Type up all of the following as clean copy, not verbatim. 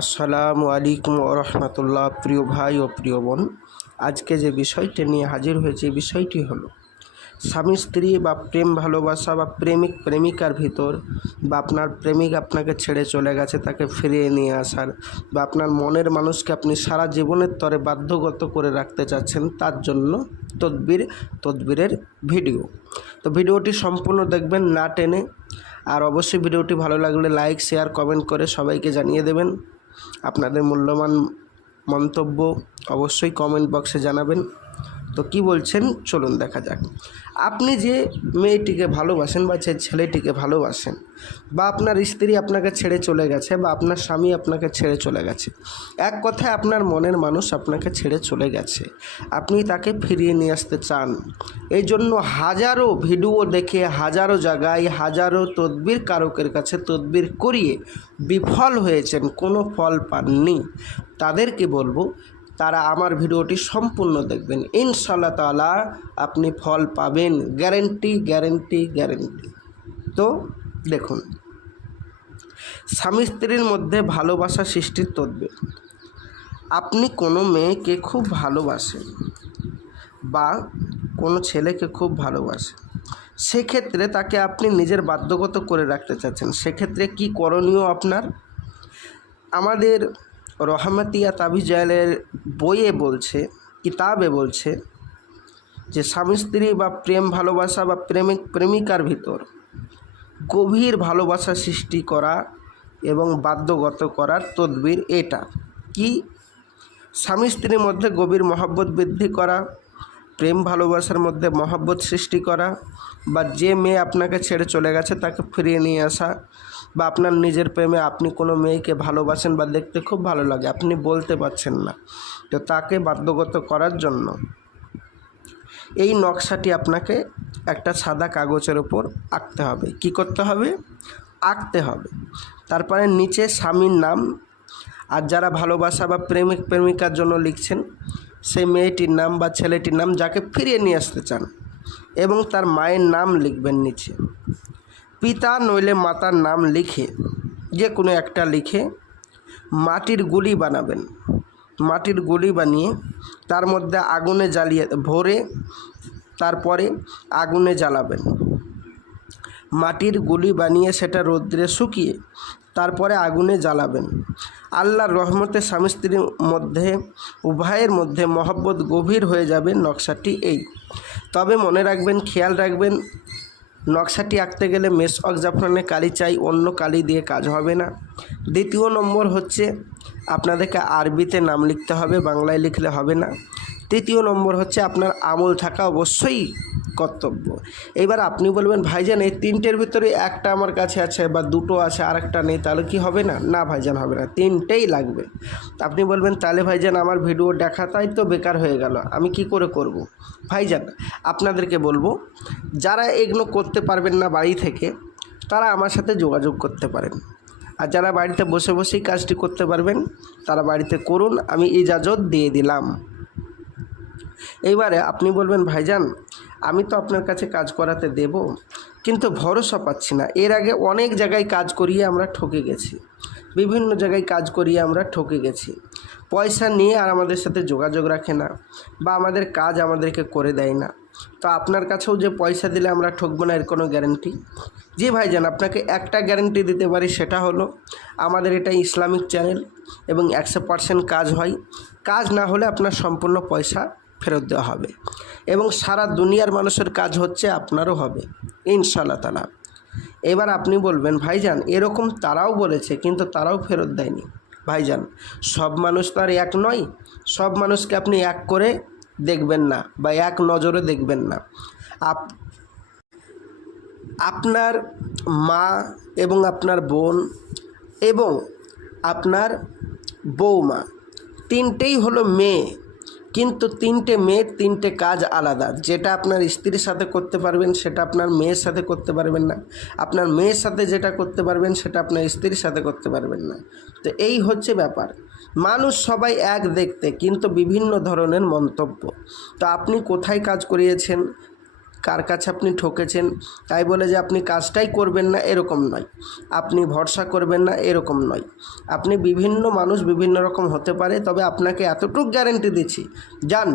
আসসালামু আলাইকুম রহমতুল্লাহ। প্রিয় ভাই ও প্রিয় বোন, আজকে যে বিষয়টি নিয়ে হাজির হয়েছে বিষয়টি হলো স্বামী স্ত্রী বা প্রেম ভালোবাসা বা প্রেমিক প্রেমিকার ভিতর বা আপনার প্রেমিক আপনাকে ছেড়ে চলে গেছে, তাকে ফিরিয়ে নিয়ে আসার বা আপনার মনের মানুষকে আপনি সারা জীবনের তরে বাধ্যগত করে রাখতে চাচ্ছেন, তার জন্য তদবিরের ভিডিও। তো ভিডিওটি সম্পূর্ণ দেখবেন, না টেনে। আর অবশ্যই ভিডিওটি ভালো লাগলে লাইক শেয়ার কমেন্ট করে সবাইকে জানিয়ে দেবেন। আপনাদের মূল্যবান মন্তব্য অবশ্যই কমেন্ট বক্সে জানাবেন। তো কি বলছেন চলুন দেখা যাক। আপনি যে মেয়েটিকে ভালোবাসেন বা যে ছেলেটিকে ভালোবাসেন, বা আপনার স্ত্রী আপনাকে ছেড়ে চলে গেছে বা আপনার স্বামী আপনাকে ছেড়ে চলে গেছে, এক কথায় আপনার মনের মানুষ আপনাকে ছেড়ে চলে গেছে, আপনি তাকে ফিরিয়ে নিয়ে আসতে চান। এই জন্য হাজারো ভিডিও দেখে, হাজারো জায়গায়, হাজারো তদবির কারকের কাছে তদবির করিয়ে বিফল হয়েছেন, কোনো ফল পাননি। তাদেরকে বলবো তারা আমার ভিডিওটি সম্পূর্ণ দেখবেন, ইনশাআল্লাহ তাআলা আপনি ফল পাবেন, গ্যারেন্টি গ্যারেন্টি গ্যারেন্টি। তো দেখুন, স্বামী স্ত্রীর মধ্যে ভালোবাসা সৃষ্টির তদবির। আপনি কোনো মেয়েকে খুব ভালোবাসেন বা কোনো ছেলেকে খুব ভালোবাসেন, সেক্ষেত্রে তাকে আপনি নিজের বাধ্যগত করে রাখতে চাচ্ছেন। সেক্ষেত্রে কি করণীয় আপনার? আমাদের রহমতিয়া তাবিজালের বইয়ে বলছে, কিতাবে বলছে যে স্বামী স্ত্রী বা প্রেম ভালোবাসা বা প্রেমিক প্রেমিকার ভিতর গভীর ভালোবাসা সৃষ্টি করা এবং বাধ্যগত করার তদবির এটা কি? স্বামী স্ত্রীর মধ্যে গভীর মহব্বত বৃদ্ধি করা, প্রেম ভালোবাসার মধ্যে মহব্বত সৃষ্টি করা, বা যে মেয়ে আপনাকে ছেড়ে চলে গেছে তাকে ফিরিয়ে নিয়ে আসা, বা আপনার নিজের প্রেমে আপনি কোনো মেয়েকে ভালোবাসেন বা দেখতে খুব ভালো লাগে, আপনি বলতে পারছেন না, তো তাকে বাধ্যগত করার জন্য এই নকশাটি আপনাকে একটা সাদা কাগজের ওপর আঁকতে হবে। কি করতে হবে? আঁকতে হবে। তারপরে নিচে স্বামীর নাম, আর যারা ভালোবাসা বা প্রেমিক প্রেমিকার জন্য লিখছেন সেই মেয়েটির নাম বা ছেলেটির নাম যাকে ফিরিয়ে নিয়ে আসতে চান, এবং তার মায়ের নাম লিখবেন নিচে। পিতা নইলে মাতার নাম লিখে, যে কোনো একটা লিখে মাটির গুলি বানাবেন। মাটির গুলি বানিয়ে তার মধ্যে আগুনে জ্বালিয়ে ভরে তারপরে আগুনে জ্বালাবেন। মাটির গুলি বানিয়ে সেটা রৌদ্রে শুকিয়ে তারপরে আগুনে জ্বালাবেন। আল্লাহর রহমতে স্বামী স্ত্রীর মধ্যে উভয়ের মধ্যে মহব্বত গভীর হয়ে যাবে। নকশাটি এই। তবে মনে রাখবেন, খেয়াল রাখবেন, নকশাটি আঁকতে গেলে মেশক জাফরানে কালি চাই, অন্য কালি দিয়ে কাজ হবে না। দ্বিতীয় নম্বর হচ্ছে আপনাদেরকে আরবিতে নাম লিখতে হবে, বাংলায় লিখলে হবে না। তৃতীয় নম্বর হচ্ছে আপনার আমল থাকা অবশ্যই কর্তব্য। এবার আপনি বলবেন, ভাইজান এই তিনটের ভিতরে একটা আমার কাছে আছে বা দুটো আছে আর একটা নেই, তাহলে কি হবে না? না ভাইজান, হবে না, তিনটেই লাগবে। আপনি বলবেন, তাহলে ভাইজান আমার ভিডিও দেখাটাই তো বেকার হয়ে গেল, আমি কি করে করব? ভাইজান আপনাদেরকে বলবো, যারা এগুলো করতে পারবেন না বাড়ি থেকে, তারা আমার সাথে যোগাযোগ করতে পারেন। আর যারা বাড়িতে বসে বসেই কাজটি করতে পারবেন তারা বাড়িতে করুন, আমি ইজাজত দিয়ে দিলাম। এইবারে আপনি বলবেন, ভাইজান আমি তো আপনার কাছে কাজ করাতে দেব, কিন্তু ভরসা পাচ্ছি না। এর আগে অনেক জায়গায় কাজ করিয়ে আমরা ঠকে গেছি, বিভিন্ন জায়গায় কাজ করিয়ে আমরা ঠকে গেছি। পয়সা নিয়ে আর আমাদের সাথে যোগাযোগ রাখে না, বা আমাদের কাজ আমাদেরকে করে দেয় না। তো আপনার কাছেও যে পয়সা দিলে আমরা ঠকবো না, এর কোনো গ্যারেন্টি? জি ভাইজান, আপনাকে একটা গ্যারেন্টি দিতে পারি, সেটা হলো আমাদের এটা ইসলামিক চ্যানেল এবং 100% কাজ হয়। কাজ না হলে আপনার সম্পূর্ণ পয়সা ফেরত দেওয়া হবে, এবং সারা দুনিয়ার মানুষের কাজ হচ্ছে, আপনারও হবে ইনশাআল্লাহ তাআলা। এবার আপনি বলবেন, ভাইজান এরকম তারাও বলেছে কিন্তু তারাও ফেরত দেয়নি। ভাইজান সব মানুষ তো আর এক নয়, সব মানুষকে আপনি এক করে দেখবেন না বা এক নজরে দেখবেন না। আপনার মা এবং আপনার বোন এবং আপনার বৌমা তিনটেই হলো মেয়ে, কিন্তু তিনটে মেয়ের তিনটে কাজ আলাদা। যেটা আপনার স্ত্রীর সাথে করতে পারবেন সেটা আপনার মেয়ের সাথে করতে পারবেন না, আপনার মেয়ের সাথে যেটা করতে পারবেন সেটা আপনার স্ত্রীর সাথে করতে পারবেন না। তো এই হচ্ছে ব্যাপার। মানুষ সবাই এক দেখতে, কিন্তু বিভিন্ন ধরনের মন্তব্য। তো আপনি কোথায় কাজ করিয়েছেন কার কাছে আপনি ঠকেছেন, তাই বলে যে আপনি কাজটাই করবেন না এরকম নয়, আপনি ভরসা করবেন না এরকম নয়। আপনি বিভিন্ন মানুষ বিভিন্ন রকম হতে পারে, তবে আপনাকে এতটুকু গ্যারেন্টি দিচ্ছি, যান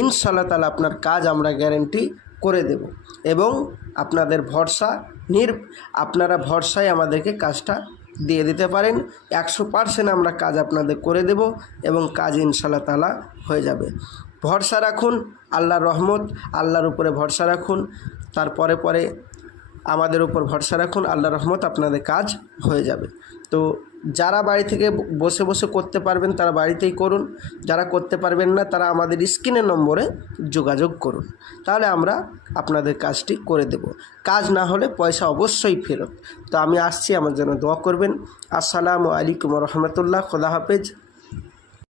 ইনশাআল্লাহ তাআলা আপনার কাজ আমরা গ্যারেন্টি করে দেব। এবং আপনাদের আপনারা ভরসায় আমাদেরকে কাজটা দিয়ে দিতে পারেন। 100% আমরা কাজ আপনাদের করে দেব এবং কাজ ইনশাআল্লাহ তাআলা হয়ে যাবে। ভরসা রাখুন, আল্লাহর রহমত, আল্লাহর উপরে ভরসা রাখুন, তারপরে আমাদের উপর ভরসা রাখুন, আল্লাহর রহমত, আপনাদের কাজ হয়ে যাবে। তো যারা বাড়ি থেকে বসে বসে করতে পারবেন তারা বাড়িতেই করুন, যারা করতে পারবেন না তারা আমাদের স্ক্রিনের নম্বরে যোগাযোগ করুন, তাহলে আমরা আপনাদের কাজটি করে দেব। কাজ না হলে পয়সা অবশ্যই ফেরত। তো আমি আসছি, আমার জন্য দোয়া করবেন। আসসালামু আলাইকুম রহমতুল্লাহ। খোদা হাফেজ।